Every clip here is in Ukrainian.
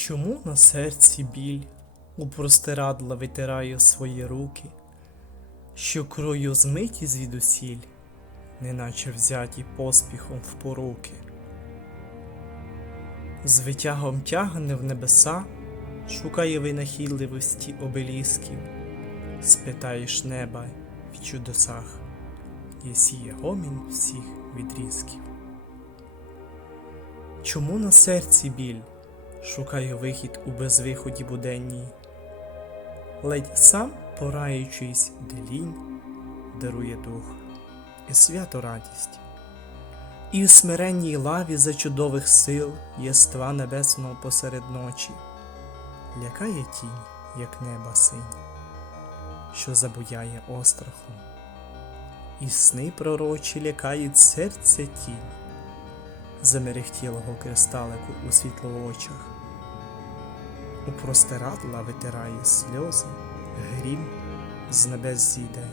Чому на серці біль у простирадла витираю свої руки, що крою змиті звідусіль, неначе взяті поспіхом в поруки? З витягом тягне в небеса, шукає винахідливості обелісків, спитаєш неба в чудесах, і сіє гомін всіх відрізків. Чому на серці біль? Шукаю вихід у безвиході буденній, ледь сам, пораючись, де лінь, дарує дух і свято радість. І в смиренній лаві за чудових сил єства небесного посеред ночі, лякає тінь, як неба синь, що забуяє острахом, і сни пророчі лякають серця тінь замерехтілого кристалику у світлоочах. У простирадла витирає сльози, грім з небес зійде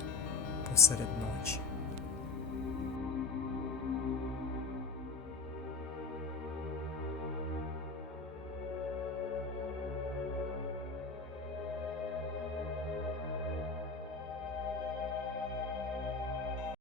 посеред ночі.